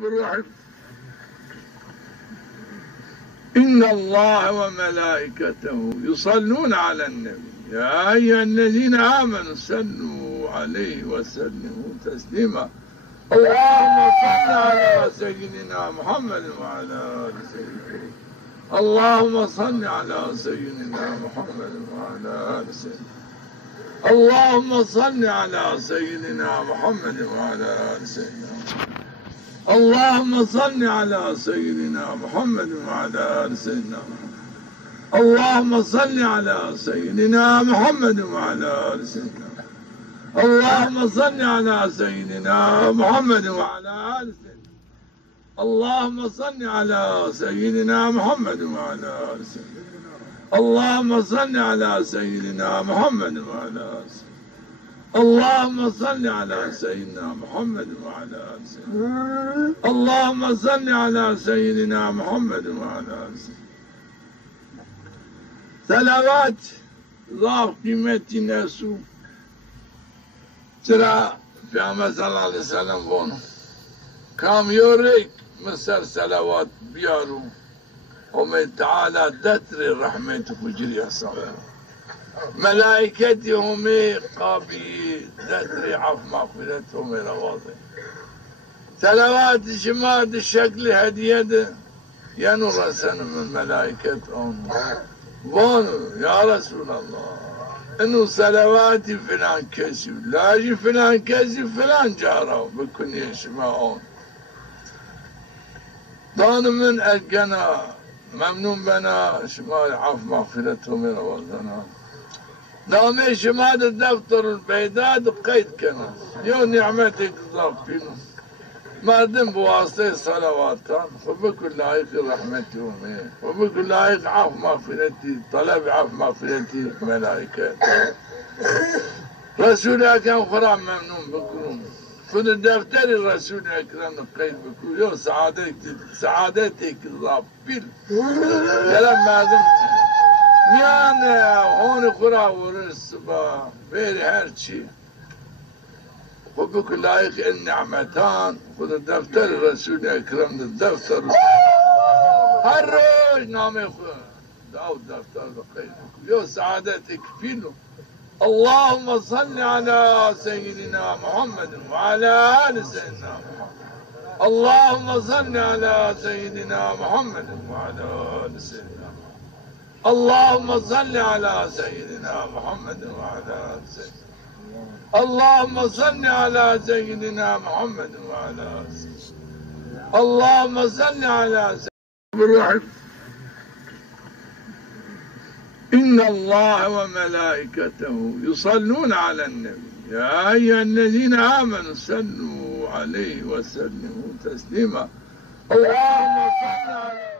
بروحك. إن الله وملائكته يصلون على النبي يا أيها الذين آمنوا صلوا عليه وسلموا تسليما. اللهم صل على سيدنا محمد وعلى آل سيدنا. اللهم صل على سيدنا محمد وعلى آل سيدنا. اللهم صل على سيدنا محمد وعلى آل سيدنا. اللهم صل على سيدنا محمد وعلى آل سيدنا. اللهم صل على سيدنا محمد وعلى آل سيدنا. اللهم صل على سيدنا محمد وعلى آل سيدنا. اللهم صل على سيدنا محمد وعلى آل سيدنا. اللهم صل على سيدنا محمد وعلى آل سيدنا. اللهم صل على سيدنا محمد وعلى آل سيدنا. اللهم صل على سيدنا محمد وعلى آل سيدنا. صلوات ضاف قيمتي ناسو ترى في عمر صلى الله عليه وسلم بونه كام يوريك مسر صلوات بيارو ومن تعالى دتر رحمته وجري صبر ملائكتي هم قابي دتر عف مغفرتهم رواضي صلوات شماد الشكل هدية ينور سن من ملائكتهم بونو يا رسول الله انه صلواتي فلان كسب لاجي فلان كسب فلان جارو بكون يسمعون دان من الجنا ممنون بنا شمال عف مغفرتهم روضنا نامي شمال الدفتر البيداد قيد كنا يو نعمتك ضافين مردم بواسطة صلواتان وبكل لايق رحمتي ومي وبكل لايق عف مغفرتي طلب عف مغفرتي ملائكة رسول أكرم فرع ممنون بكم كن الدفتر الرسول أكرم قيد بكم يو سعادتك ضابين كلام مردم ميانا هون فرع ورس با بيري هرشي وبكل لايق النعمتان خذ الدفتر الرسول أكرم الدفتر هروج نامي خذ داود دفتر بقيد يو سعادتك فينو. اللهم صل على سيدنا محمد وعلى آل سيدنا محمد. اللهم صل على سيدنا محمد وعلى آل سيدنا محمد. اللهم صل على سيدنا محمد وعلى آل سيدنا. اللهم صل على سيدنا محمد وعلى آل سيدنا. اللهم صل على سيدنا. إن الله وملائكته يصلون على النبي يا أيها الذين آمنوا صلوا عليه وسلموا تسليما. اللهم صل على